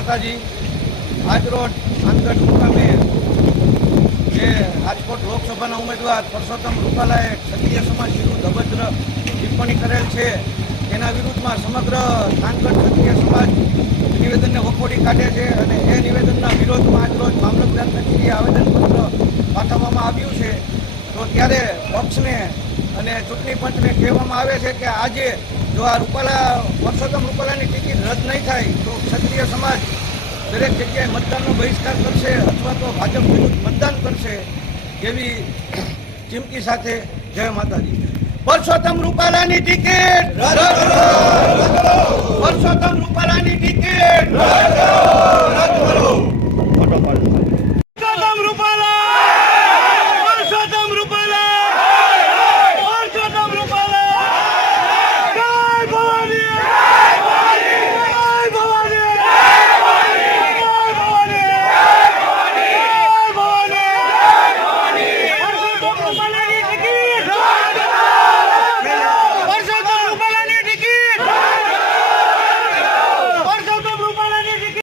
માતાજી, આજરોજ આંતર મુકામે જે રાજકોટ લોકસભાના ઉમેદવાર પરસોત્તમ રૂપાલાએ ક્ષત્રિય સમાજ વિરુદ્ધ અભદ્ર ટિપ્પણી કરેલ છે. તેના વિરુદ્ધમાં સમગ્ર નાનગઢ ક્ષત્રિય સમાજ નિવેદનને વખોડી કાઢે છે અને એ નિવેદનના વિરોધમાં આજરોજ મામલતદાર કચેરીએ આવેદનપત્ર પાઠવવામાં આવ્યું છે. તો ત્યારે પક્ષને અને ચૂંટણી પંચને કહેવામાં આવે છે કે આજે જો આ રૂપાલા પરસોત્તમ રૂપાલાની ટિકિટ રદ નહીં થાય, તો ક્ષત્રિય સમાજ દરેક જગ્યાએ મતદાનનો બહિષ્કાર કરશે અથવા તો ભાજપ વિરુદ્ધ મતદાન કરશે એવી ચીમકી સાથે જય માતાજી. પરસોત્તમ રૂપાલાની ટિકિટ